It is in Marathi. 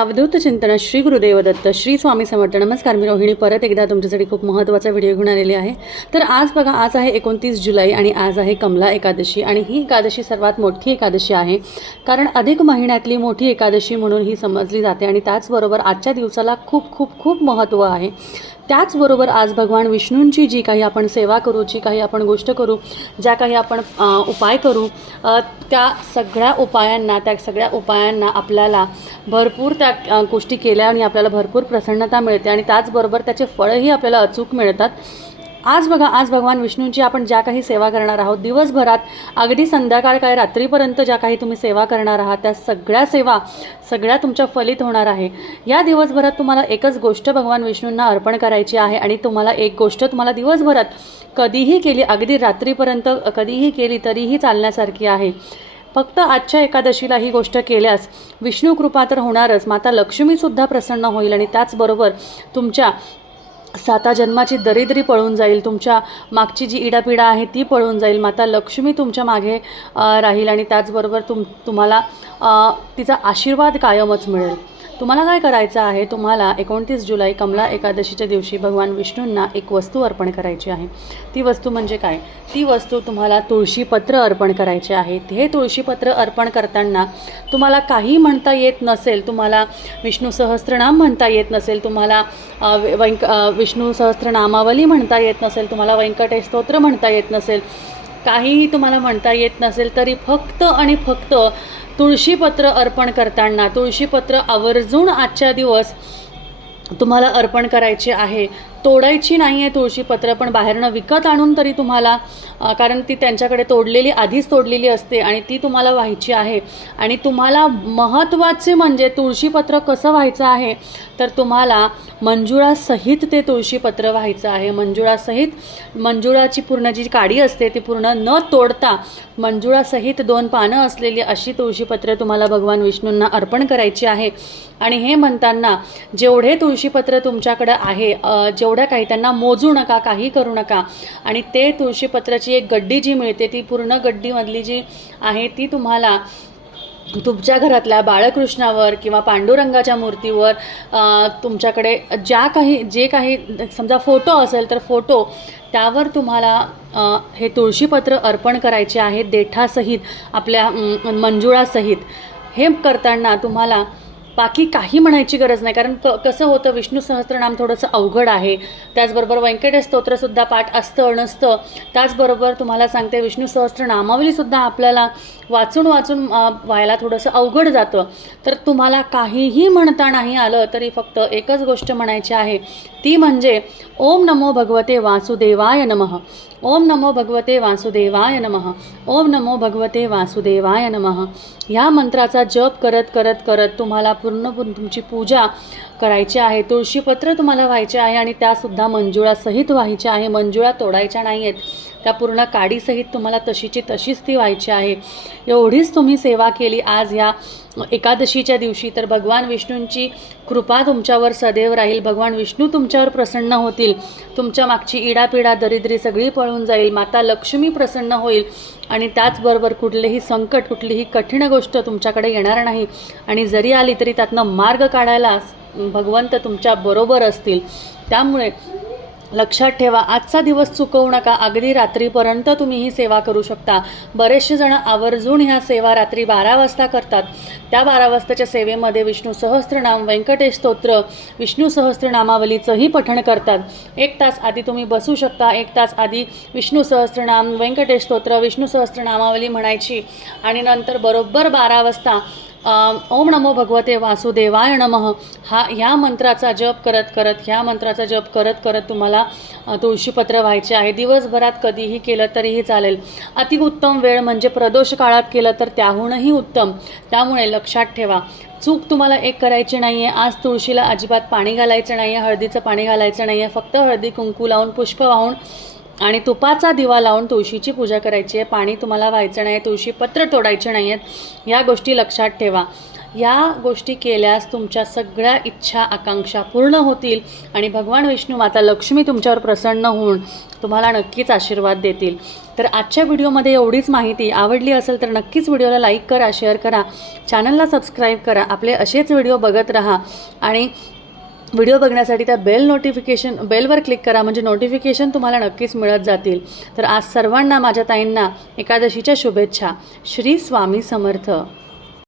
अवधूत चिंतन श्री गुरुदेव दत्त श्री स्वामी समर्थ. नमस्कार मी रोहिणी. परत एकदा तुमच्यासाठी खूप महत्त्वाचा व्हिडिओ घेऊन आलेली आहे. तर आज बघा आज आहे एकोणतीस जुलै आणि आज आहे कमला एकादशी आणि ही एकादशी सर्वात मोठी एकादशी आहे. कारण अधिक महिन्यातली मोठी एकादशी म्हणून ही समजली जाते आणि त्याचबरोबर आजच्या दिवसाला खूप खूप खूप महत्त्व आहे. त्याचबरोबर आज भगवान विष्णूंची जी काही आपण सेवा करू जी काही आपण गोष्ट करू ज्या काही आपण उपाय करू त्या सगळ्या उपायांना त्या सगळ्या उपायांना आपल्याला भरपूर त्या गोष्टी केल्या आणि आपल्याला भरपूर प्रसन्नता मिळते आणि त्याचबरोबर त्याचे फळंही आपल्याला अचूक मिळतात. आज बघा आज भगवान विष्णूंची आपण ज्या काही सेवा करणार आहोत दिवसभरात अगदी संध्याकाळ काय रात्रीपर्यंत ज्या काही तुम्ही सेवा करणार आहात त्या सगळ्या सेवा सगळ्या तुमच्या फलित होणार आहे. या दिवसभरात तुम्हाला एकच गोष्ट भगवान विष्णूंना अर्पण करायची आहे आणि तुम्हाला एक गोष्ट तुम्हाला दिवसभरात कधीही केली अगदी रात्रीपर्यंत कधीही केली तरीही चालण्यासारखी आहे. फक्त आजच्या एकादशीला ही गोष्ट केल्यास विष्णू कृपा तर होणारच माता लक्ष्मीसुद्धा प्रसन्न होईल आणि त्याचबरोबर तुमच्या साता जन्माची दरिद्री पळून जाईल तुमच्या मागची जी इडापिडा आहे ती पळून जाईल माता लक्ष्मी तुमच्या मागे राहील आणि त्याचबरोबर तुम तुम्हाला तिचा आशीर्वाद कायमच मिळेल. तुम्हाला काय करायचं आहे? तुम्हाला एकोणतीस जुलै कमला एकादशीच्या दिवशी भगवान विष्णूंना एक वस्तू अर्पण करायची आहे. ती वस्तू म्हणजे काय? ती वस्तू तुम्हाला तुळशीपत्र अर्पण करायचे आहे. हे तुळशीपत्र अर्पण करताना तुम्हाला काही म्हणता येत नसेल तुम्हाला विष्णू सहस्त्रनाम म्हणता येत नसेल तुम्हाला अ, व्यंक विष्णू सहस्त्रनामावली म्हणता येत नसेल तुम्हाला व्यंकटेश स्तोत्र म्हणता येत नसेल काहीही तुम्हाला म्हणता येत नसेल तरी फक्त आणि फक्त तुळशीपत्र अर्पण करताना तुळशीपत्र आवर्जून आजच्या दिवस तुम्हाला अर्पण करायचे आहे. तोडायची नाही आहे तुळशीपत्र पण बाहेरनं विकत आणून तरी तुम्हाला कारण ती त्यांच्याकडे तोडलेली आधीच तोडलेली असते आणि ती तुम्हाला व्हायची आहे. आणि तुम्हाला महत्त्वाचे म्हणजे तुळशीपत्र कसं व्हायचं आहे तर तुम्हाला मंजुळासहित ते तुळशीपत्र व्हायचं आहे. मंजुळासहित मंजुळाची पूर्ण जी काडी असते ती पूर्ण न तोडता मंजुळासहित दोन पानं असलेली अशी तुळशीपत्र तुम्हाला भगवान विष्णूंना अर्पण करायची आहे. आणि हे म्हणताना जेवढे तुळशीपत्र तुमच्याकडं आहे जेव जेवढ्या काही त्यांना मोजू नका काही करू नका. आणि ते तुळशीपत्राची एक गड्डी जी मिळते ती पूर्ण गड्डीमधली जी आहे ती तुम्हाला तुमच्या घरातल्या बाळकृष्णावर किंवा पांडुरंगाच्या मूर्तीवर तुमच्याकडे ज्या काही जे काही समजा फोटो असेल तर फोटो त्यावर तुम्हाला हे तुळशीपत्र अर्पण करायचे आहे देठासहित आपल्या मंजुळासहित. हे करताना तुम्हाला बाकी काही म्हणायची गरज नाही. कारण क कसं होतं विष्णू सहस्त्रनाम थोडंसं अवघड आहे. त्याचबरोबर व्यंकटेश स्तोत्रसुद्धा पाठ असतं नसतं त्याचबरोबर तुम्हाला सांगते विष्णू सहस्त्रनामावलीसुद्धा आपल्याला वाचून वाचून व्हायला थोडंसं अवघड जातं. तर तुम्हाला काहीही म्हणता नाही आलं तरी फक्त एकच गोष्ट म्हणायची आहे. ती म्हणजे ओम नमो भगवते वासुदेवाय नमः. ओम नमो भगवते वासुदेवाय नम. ओम नमो भगवते वासुदेवाय नमः. ह्या मंत्राचा जप करत करत करत तुम्हाला पूर्ण पूर्ण तुमची पूजा करायची आहे. तुळशीपत्र तुम्हाला व्हायचे आहे आणि त्यासुद्धा मंजुळासहित व्हायची आहे. मंजुळा तोडायच्या नाही आहेत. त्या पूर्ण काडीसहित तुम्हाला तशीची तशीच ती व्हायची आहे. एवढीच तुम्ही सेवा केली. आज ह्या एकादशीच्या दिवशी तर भगवान विष्णूंची कृपा तुमच्यावर सदैव राहील. भगवान विष्णू तुमच्यावर प्रसन्न होतील. तुमच्या मागची इडापिडा दरिद्री सगळी पळून जाईल. माता लक्ष्मी प्रसन्न होईल. आणि त्याचबरोबर कुठलेही संकट कुठलीही कठीण गोष्ट तुमच्याकडे येणार नाही. आणि जरी आली तरी त्यातनं मार्ग काढायला भगवंत तुमच्या बरोबर असतील. त्यामुळे लक्षात ठेवा आजचा दिवस चुकवू नका. अगदी रात्रीपर्यंत तुम्ही ही सेवा करू शकता. बरेचसे जण आवर्जून ह्या सेवा रात्री बारा वाजता करतात. त्या बारा वाजताच्या सेवेमध्ये विष्णू सहस्त्रनाम व्यंकटेश स्तोत्र विष्णू सहस्त्रनामावलीचंही पठण करतात. एक तास आधी तुम्ही बसू शकता. एक तास आधी विष्णू सहस्त्रनाम व्यंकटेश स्तोत्र विष्णू सहस्त्रनामावली म्हणायची. आणि नंतर बरोबर बारा वाजता ओम नमो भगवते वासुदेवाय नमः. हा ह्या मंत्राचा जप करत करत ह्या मंत्राचा जप करत करत तुम्हाला तुळशीपत्र व्हायचे आहे. दिवसभरात कधीही केलं तरीही चालेल. अतिउत्तम वेळ म्हणजे प्रदोष काळात केलं तर त्याहूनही उत्तम. त्यामुळे लक्षात ठेवा. चूक तुम्हाला एक करायची नाही आहे आज तुळशीला अजिबात पाणी घालायचं नाही आहे हळदीचं पाणी घालायचं नाही आहे फक्त हळदी कुंकू लावून पुष्प वाहून आणि तुपाचा दिवा लावून तुळशीची पूजा करायची आहे. पाणी तुम्हाला व्हायचं नाही तुळशी पत्र तोडायचे नाही आहेत ह्या गोष्टी लक्षात ठेवा. या गोष्टी केल्यास तुमच्या सगळ्या इच्छा आकांक्षा पूर्ण होतील आणि भगवान विष्णू माता लक्ष्मी तुमच्यावर प्रसन्न होऊन तुम्हाला नक्कीच आशीर्वाद देतील. तर आजच्या व्हिडिओमध्ये एवढीच माहिती. आवडली असेल तर नक्कीच व्हिडिओला लाईक करा शेअर करा. चॅनलला सबस्क्राईब करा. आपले असेच व्हिडिओ बघत राहा. आणि व्हिडिओ बघण्यासाठी त्या बेल नोटिफिकेशन बेलवर क्लिक करा म्हणजे नोटिफिकेशन तुम्हाला नक्कीच मिळत जातील. तर आज सर्वांना माझ्या ताईंना एकादशीच्या शुभेच्छा. श्री स्वामी समर्थ.